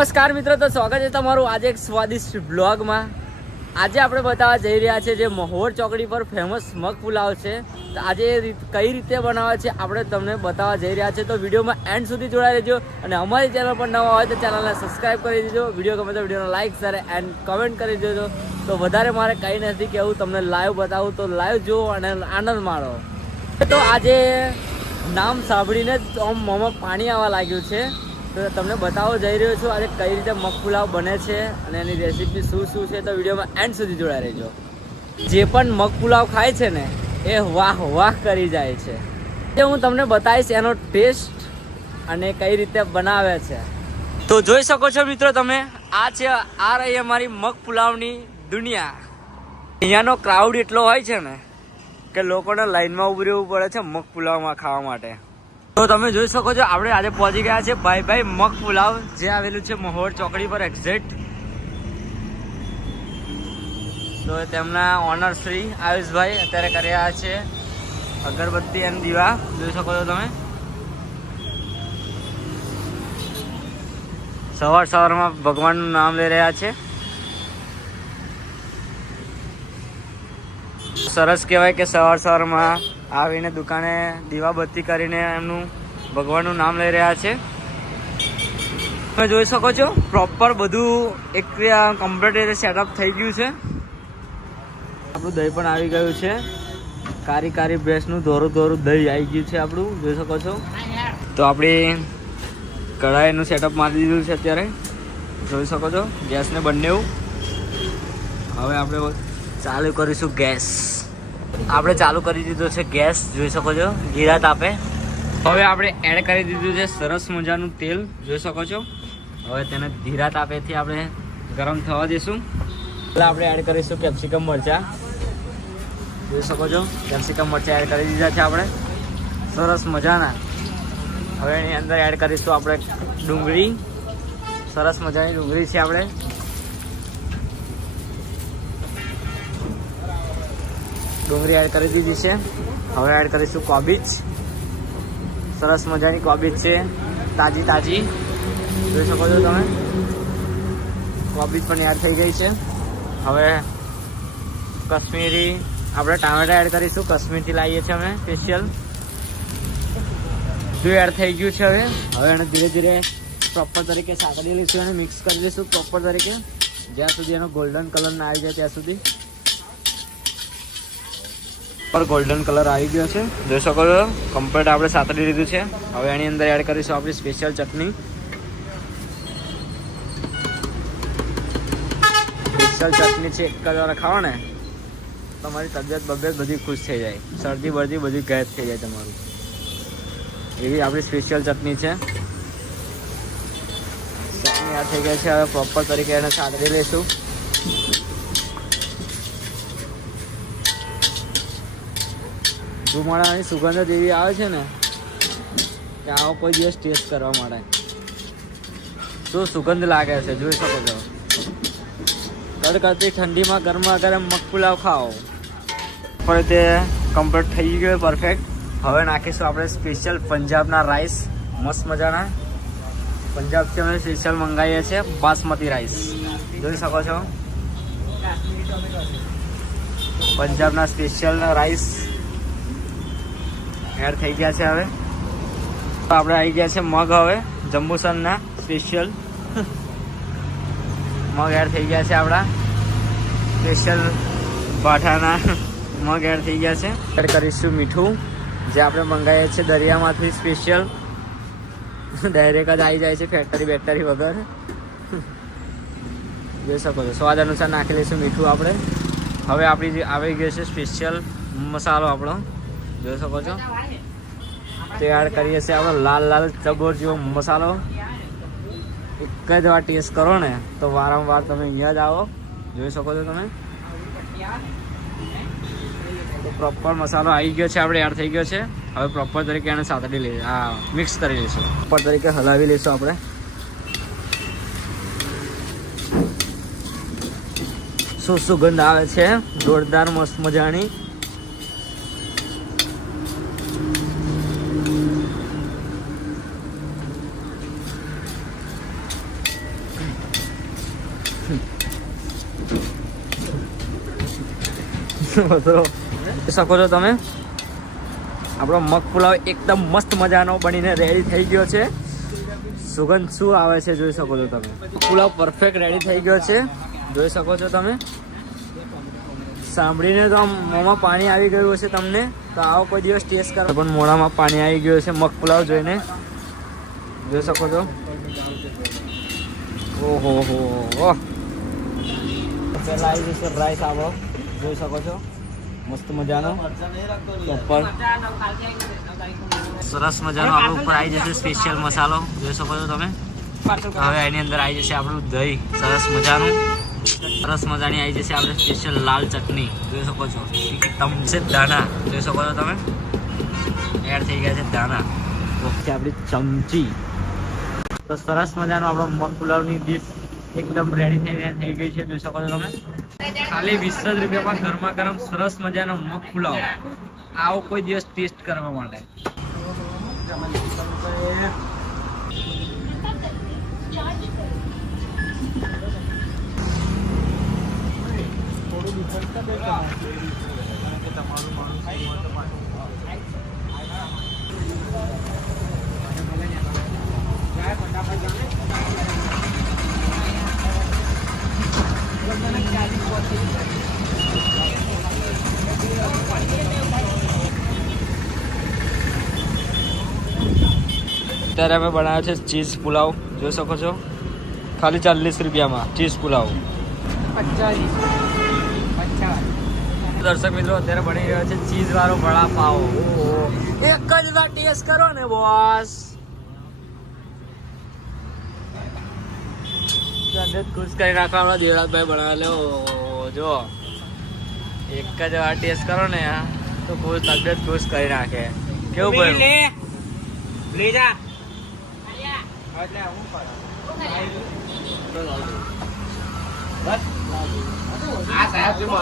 નમસ્કાર મિત્રો, તો સ્વાગત છે તમારું આજે એક સ્વાદિષ્ટ બ્લોગમાં। આજે આપણે બતાવવા જઈ રહ્યા છે જે મહોર ચોકડી પર ફેમસ મગ પુલાવ છે। તો આજે કઈ રીતે બનાવે છે આપણે તમને બતાવવા જઈ રહ્યા છે। તો વિડીયોમાં એન્ડ સુધી જોડાઈ રહેજો અને અમારી ચેનલ પર નવા હોય તો ચેનલને સબસ્ક્રાઈબ કરી દેજો। વિડીયો ગમે તો વિડીયોને લાઈક શેર એન્ડ કમેન્ટ કરી દેજો। તો વધારે મારે કંઈ નથી કહેવું, તમને લાઈવ બતાવું તો લાઈવ જુઓ અને આનંદ માણો। તો આજે નામ સાંભળીને જ મોંમાં પાણી આવવા લાગ્યું છે। તો તમને બતાવવા જઈ રહ્યો છું આજે કઈ રીતે મગ પુલાવ બને છે અને એની રેસીપી શું છે। તો વિડીયોમાં એન્ડ સુધી જોડાઈ રહેજો। જે પણ મગ પુલાવ ખાય છે ને એ વાહ વાહ કરી જાય છે। જે હું તમને બતાવીશ એનો ટેસ્ટ અને કઈ રીતે બનાવે છે। તો જોઈ શકો છો મિત્રો તમે, આ રહી અમારી મગ પુલાવની દુનિયા। અહીંયાનો ક્રાઉડ એટલો હોય છે ને કે લોકોને લાઈનમાં ઊભું રહેવું પડે છે મગ પુલાવમાં ખાવા માટે। તો તમે જોઈ શકો છો આપણે આજે પહોંચી ગયા છે ભાઈ મગ પુલાવ, જે આવેલું છે મહોર ચોકડી પર એક્ઝેક્ટ। તો તેમના ઓનર શ્રી આયુષભાઈ અત્યારે કરી રહ્યા છે અગરબત્તી અને દીવા, જોઈ શકો છો તમે। સવારમાં ભગવાનનું નામ લઈ રહ્યા છે। સરસ કહેવાય કે સવારમાં આવીને દુકાને દીવાબત્તી કરીને એમનું ભગવાનનું નામ લઈ રહ્યા છે। તમે જોઈ શકો છો પ્રોપર બધું એક કમ્પ્લીટ રીતે સેટઅપ થઈ ગયું છે। આપણું દહીં પણ આવી ગયું છે, કારી ભેંસનું ધોરું દહીં આવી ગયું છે આપણું, જોઈ શકો છો। તો આપણી કઢાઈનું સેટઅપ મારી દીધું છે અત્યારે, જોઈ શકો છો ગેસને બંને। હવે આપણે ચાલુ કરીશું ગેસ। આપણે ચાલુ કરી દીધો છે ગેસ, જોઈ શકો છો જીરા તાપે। હવે આપણે એડ કરી દીધું છે સરસ મજાનું તેલ, જોઈ શકો છો। હવે તેને ધીરા તાપેથી આપણે ગરમ થવા દઈશું। એટલે આપણે એડ કરીશું કેપ્સિકમ મરચાં, જોઈ શકો છો કેપ્સિકમ મરચાં એડ કરી દીધા છે આપણે સરસ મજાના। હવે એની અંદર એડ કરીશું આપણે ડુંગળી, સરસ મજાની ડુંગળી છે આપણે। ડુંગળી એડ કરી દીધી છે। હવે એડ કરીશું કોબીજ, સરસ મજાની કોબીજ છે તાજી, જોઈ શકો છો તમે। કોબીજ પણ એડ થઈ ગઈ છે। હવે કશ્મીરી આપણે ટામેટા એડ કરીશું, કશ્મીરથી લાવીએ છીએ અમે સ્પેશિયલ, જો એડ થઈ ગયું છે। હવે એને ધીરે પ્રોપર તરીકે સાંકળી લઈશું અને મિક્સ કરી દઈશું પ્રોપર તરીકે, જ્યાં સુધી એનો ગોલ્ડન કલર ના આવી જાય ત્યાં સુધી। પર ગોલ્ડન કલર આવી ગયો છે, જોઈ શકો છો કમ્પ્લીટ આપણે સાતડી લીધું છે। હવે એની અંદર એડ કરીશું આપણી સ્પેશિયલ ચટણી। સ્પેશિયલ ચટણી છે, એક જ વાર ખાવો ને તમારી તબિયત બધી ખુશ થઈ જાય, શરદી બરદી બધી ગાયબ થઈ જાય તમારું। એવી આપણી સ્પેશિયલ ચટણી છે। ચટણી આ થઈ ગઈ છે, હવે પ્રોપર તરીકે એને સાતડી લઈશું। ધુમાડાની સુગંધ જ એવી આવે છે ને કે આવો કોઈ દિવસ ટેસ્ટ કરવા માટે શું સુગંધ લાગે છે, જોઈ શકો છો। કડકડતી ઠંડીમાં ગરમા ગરમ મગ પુલાવ ખાઓ। પણ તે કમ્પ્લીટ થઈ ગયો પરફેક્ટ। હવે નાખીશું આપણે સ્પેશિયલ પંજાબના રાઈસ, મસ્ત મજાના પંજાબથી અમે સ્પેશિયલ મંગાવીએ છીએ બાસમતી રાઈસ, જોઈ શકો છો પંજાબના સ્પેશિયલ રાઈસ એડ થઈ ગયા છે। હવે તો આપણે આવી ગયા છે મગ, હવે જંબુસરના સ્પેશિયલ મગ એડ થઈ ગયા છે આપણા સ્પેશિયલ ભાઠાના મગ એડ થઈ ગયા છે। એડ કરીશું મીઠું, જે આપણે મંગાવીએ છીએ દરિયામાંથી સ્પેશિયલ, ડાયરેક્ટ જ આવી જાય છે બેટરી વગર, જોઈ શકો છો। સ્વાદ અનુસાર નાખી લઈશું મીઠું આપણે। હવે આપણી જે આવી ગયો છે સ્પેશિયલ મસાલો આપણો, જોઈ શકો છો તે એડ કરીએ છીએ આપણો લાલ ચબોર જેવો મસાલો। એક જ વાર ટેસ્ટ કરો ને તો વારંવાર તમે અહીંયા જ આવો, જોઈ શકો છો તમે। તો પ્રોપર મસાલો આવી ગયો છે આપણે, એડ થઈ ગયો છે। હવે પ્રોપર તરીકે એને સાતડી લઈએ, મિક્સ કરી લઈશું, પ્રોપર તરીકે હલાવી લઈશું આપણે। શું સુગંધ આવે છે જોરદાર મસ્ત મજાની। શકો છો તમે આપણો મગ પુલાવ એકદમ મસ્ત મજાનો બનીને રેડી થઈ ગયો છે. સુગંધ શું આવે છે જોઈ શકો છો તમે. પુલાવ પરફેક્ટ રેડી થઈ ગયો છે, જોઈ શકો છો તમે. સાંભળીને તો આમ મોંમાં પાણી આવી ગયું હશે તમને, તો આવો કોઈ દિવસ ટેસ્ટ કરો. પણ મોઢામાં પાણી આવી ગયું છે મગ પુલાવ જોઈને, જોઈ શકો છો. ઓહો હો ઓહ, પહેલાં આવી જશે રાઈસ આપણો, જોઈ શકો છો મસ્ત મજાનો. ઉપર સરસ મજાનો આપણો ઉપર આવી જશે સ્પેશિયલ મસાલો, જોઈ શકો છો તમે. હવે એની અંદર આવી જશે આપણું દહીં સરસ મજાનું. સરસ મજાની આવી જશે આપણે સ્પેશિયલ લાલ ચટણી, જોઈ શકો છો. તમસે દાણા, જોઈ શકો છો તમે. એડ થઈ ગયા છે દાણા. ઓકે, આપણી ચમચી. તો સરસ મજાનો આપણો મગ પુલાવની ડીશ એકદમ રેડી થઈ ગઈ છે, જોઈ શકો છો તમે. ખાલી 20 જ રૂપિયામાં ગરમા ગરમ સરસ મજાનો મગ પુલાવ. આવો કોઈ દિવસ ટેસ્ટ કરવા માટે. અત્યારે અમે બનાવ્યો છે ચીઝ પુલાવ, જોઈ શકો છો. ખાલી 40 રૂપિયામાં ચીઝ પુલાવ. દર્શક મિત્રો, અત્યારે બની રહ્યો છે ચીઝ વાળો વડાપાવ. એક જ વાર ટેસ્ટ કરો ને બોસ. ખુશ કરી નાખવાનો દેવરાજભાઈ બનાવેલો. જો એક જ વાર ટેસ્ટ કરો ને તો ખુશ, તબિયત ખુશ કરી નાખે. કેવું બન્યું?